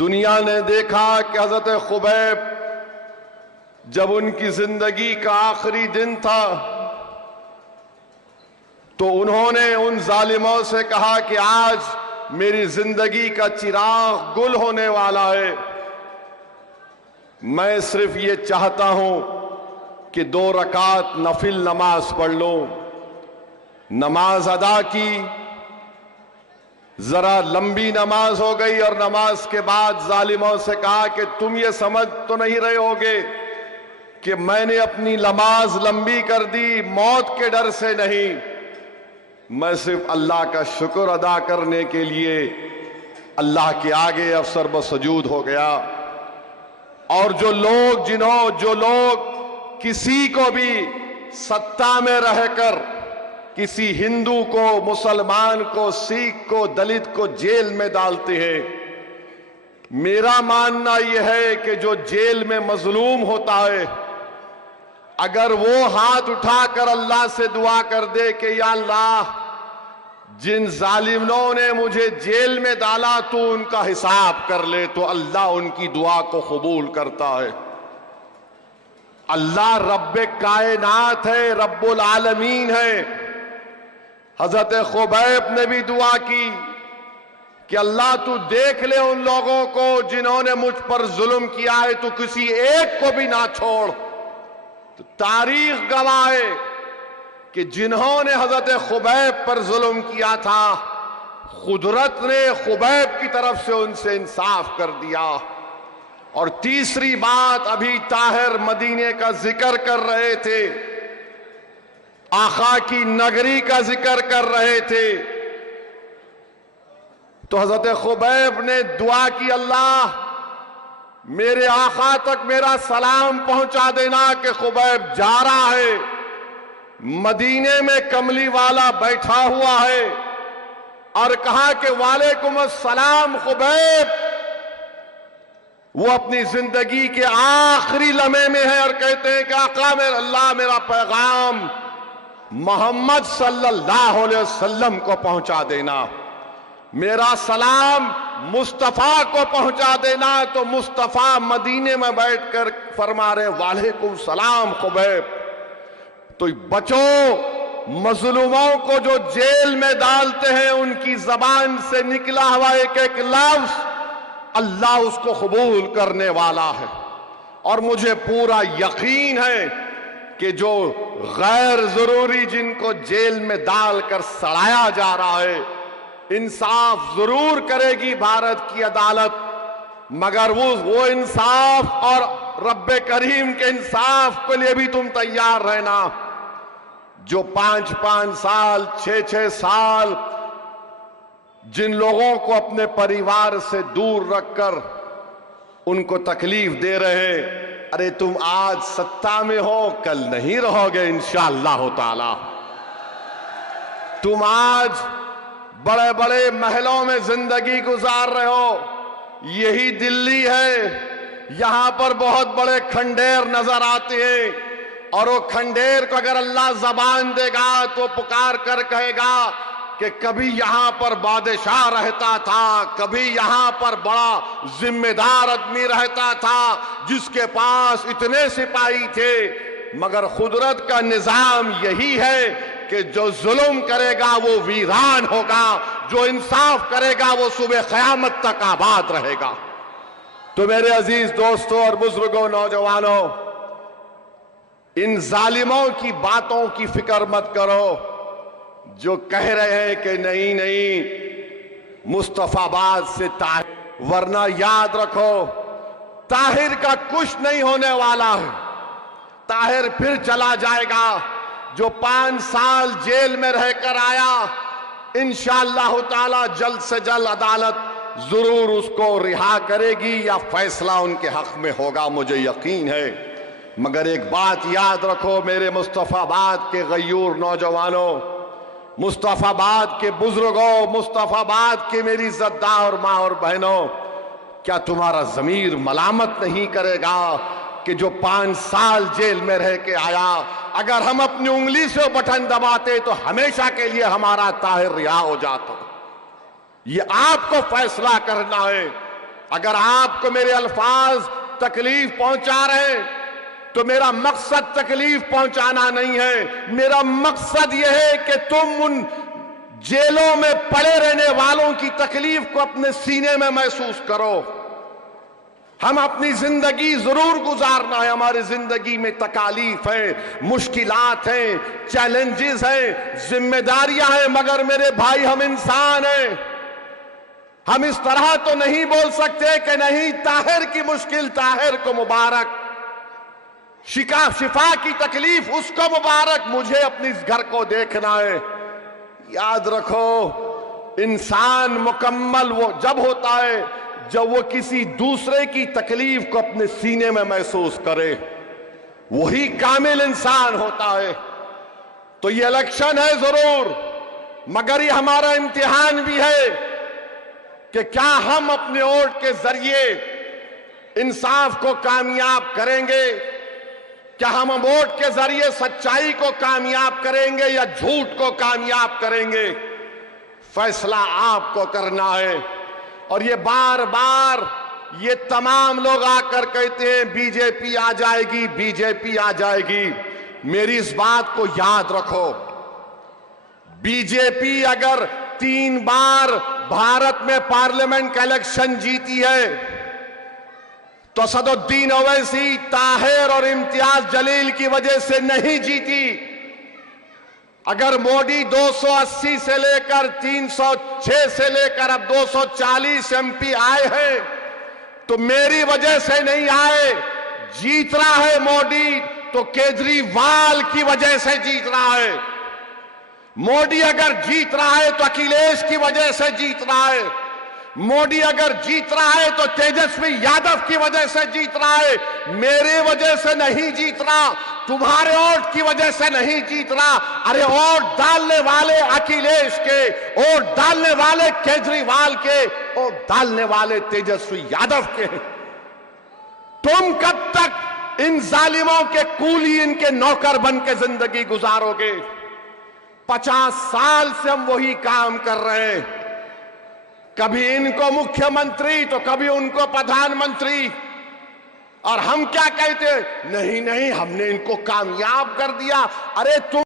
दुनिया ने देखा कि हजरत खुबैब जब उनकी जिंदगी का आखिरी दिन था तो उन्होंने उन जालिमों से कहा कि आज मेरी जिंदगी का चिराग गुल होने वाला है, मैं सिर्फ ये चाहता हूं कि 2 रकात नफिल नमाज पढ़ लो। नमाज अदा की, जरा लंबी नमाज हो गई और नमाज के बाद जालिमों से कहा कि तुम ये समझ तो नहीं रहे होगे कि मैंने अपनी नमाज लंबी कर दी मौत के डर से नहीं, मैं सिर्फ अल्लाह का शुक्र अदा करने के लिए अल्लाह के आगे अफसर बसजूद हो गया। और जो लोग किसी को भी सत्ता में रहकर किसी हिंदू को, मुसलमान को, सिख को, दलित को जेल में डालते हैं, मेरा मानना यह है कि जो जेल में मजलूम होता है, अगर वो हाथ उठाकर अल्लाह से दुआ कर दे कि या अल्लाह जिन जालिमों ने मुझे जेल में डाला तो उनका हिसाब कर ले, तो अल्लाह उनकी दुआ को कबूल करता है। अल्लाह रब्बे कायनात है, रब्बुल आलमीन है। हजरत खुबैब ने भी दुआ की कि अल्लाह तू देख ले उन लोगों को जिन्होंने मुझ पर जुल्म किया है, तू किसी एक को भी ना छोड़। तो तारीख गवाह है कि जिन्होंने हजरत खुबैब पर जुल्म किया था, कुदरत ने खुबैब की तरफ से उनसे इंसाफ कर दिया। और तीसरी बात, अभी ताहिर मदीने का जिक्र कर रहे थे, आका की नगरी का जिक्र कर रहे थे, तो हजरत खुबैब ने दुआ की, अल्लाह मेरे आका तक मेरा सलाम पहुंचा देना कि खुबैब जा रहा है, मदीने में कमली वाला बैठा हुआ है, और कहा कि वालेकुम अस्सलाम खुबैब। वो अपनी जिंदगी के आखिरी लम्हे में है और कहते हैं कि आका मेरा, अल्लाह मेरा पैगाम मोहम्मद सल्लल्लाहु अलैहि वसल्लम को पहुंचा देना, मेरा सलाम मुस्तफा को पहुंचा देना। तो मुस्तफा मदीने में बैठकर फरमा रहे वालेकुम सलाम खुबैब। तो बचो, मजलूमों को जो जेल में डालते हैं उनकी जबान से निकला हुआ एक एक लफ्ज अल्लाह उसको कबूल करने वाला है। और मुझे पूरा यकीन है कि जो गैर जरूरी जिनको जेल में डालकर सड़ाया जा रहा है, इंसाफ जरूर करेगी भारत की अदालत, मगर वो इंसाफ और रब्बे करीम के इंसाफ के लिए भी तुम तैयार रहना। जो 5-5 साल, 6-6 साल जिन लोगों को अपने परिवार से दूर रखकर उनको तकलीफ दे रहे, अरे तुम आज सत्ता में हो, कल नहीं रहोगे इंशाअल्लाह ताला। तुम आज बड़े बड़े महलों में जिंदगी गुजार रहे हो, यही दिल्ली है, यहां पर बहुत बड़े खंडेर नजर आते हैं, और वो खंडेर को अगर अल्लाह जबान देगा तो पुकार कर कहेगा कि कभी यहां पर बादशाह रहता था, कभी यहां पर बड़ा जिम्मेदार आदमी रहता था जिसके पास इतने सिपाही थे, मगर कुदरत का निजाम यही है कि जो जुल्म करेगा वो वीरान होगा, जो इंसाफ करेगा वो सुबह क़यामत तक आबाद रहेगा। तो मेरे अजीज दोस्तों और बुजुर्गों, नौजवानों, इन जालिमों की बातों की फिक्र मत करो जो कह रहे हैं कि नहीं नहीं मुस्तफाबाद से ताहिर, वरना याद रखो ताहिर का कुछ नहीं होने वाला है, ताहिर फिर चला जाएगा। जो 5 साल जेल में रहकर आया, इंशाअल्लाह ताला जल्द से जल्द अदालत जरूर उसको रिहा करेगी या फैसला उनके हक में होगा, मुझे यकीन है। मगर एक बात याद रखो मेरे मुस्तफाबाद के गयूर नौजवानों, मुस्तफाबाद के बुजुर्गों, मुस्तफाबाद के मेरी इज्जतदार माँ और बहनों, क्या तुम्हारा जमीर मलामत नहीं करेगा कि जो 5 साल जेल में रह के आया, अगर हम अपनी उंगली से बटन दबाते तो हमेशा के लिए हमारा ताहिर रिहा हो जाता। ये आपको फैसला करना है। अगर आपको मेरे अल्फाज तकलीफ पहुंचा रहे हैं तो मेरा मकसद तकलीफ पहुंचाना नहीं है। मेरा मकसद यह है कि तुम उन जेलों में पड़े रहने वालों की तकलीफ को अपने सीने में महसूस करो। हम अपनी जिंदगी जरूर गुजारना है, हमारी जिंदगी में तकालीफ है, मुश्किलात हैं, चैलेंजेस हैं, जिम्मेदारियां हैं, मगर मेरे भाई हम इंसान हैं। हम इस तरह तो नहीं बोल सकते कि नहीं ताहिर की मुश्किल ताहिर को मुबारक, शिफा की तकलीफ उसको मुबारक, मुझे अपने इस घर को देखना है। याद रखो, इंसान मुकम्मल वो जब होता है जब वो किसी दूसरे की तकलीफ को अपने सीने में महसूस करे, वही कामिल इंसान होता है। तो ये इलेक्शन है जरूर, मगर ये हमारा इम्तिहान भी है कि क्या हम अपने वोट के जरिए इंसाफ को कामयाब करेंगे, क्या हम वोट के जरिए सच्चाई को कामयाब करेंगे या झूठ को कामयाब करेंगे। फैसला आपको करना है। और ये बार बार ये तमाम लोग आकर कहते हैं बीजेपी आ जाएगी, बीजेपी आ जाएगी। मेरी इस बात को याद रखो, बीजेपी अगर 3 बार भारत में पार्लियामेंट का इलेक्शन जीती है तो असदुद्दीन ओवैसी, ताहिर और इम्तियाज जलील की वजह से नहीं जीती। अगर मोदी 280 से लेकर 306 से लेकर अब 240 एमपी आए हैं तो मेरी वजह से नहीं आए। जीत रहा है मोदी तो केजरीवाल की वजह से जीत रहा है। मोदी अगर जीत रहा है तो अखिलेश की वजह से जीत रहा है। मोदी अगर जीत रहा है तो तेजस्वी यादव की वजह से जीत रहा है। मेरे वजह से नहीं जीत रहा, तुम्हारे वोट की वजह से नहीं जीत रहा। अरे वोट डालने वाले अखिलेश के, वोट डालने वाले केजरीवाल के, वोट डालने वाले तेजस्वी यादव के। तुम कब तक इन जालिमों के कूली, इनके नौकर बन के जिंदगी गुजारोगे? 50 साल से हम वही काम कर रहे हैं, कभी इनको मुख्यमंत्री तो कभी उनको प्रधानमंत्री। और हम क्या कहते हैं, नहीं नहीं हमने इनको कामयाब कर दिया। अरे तुम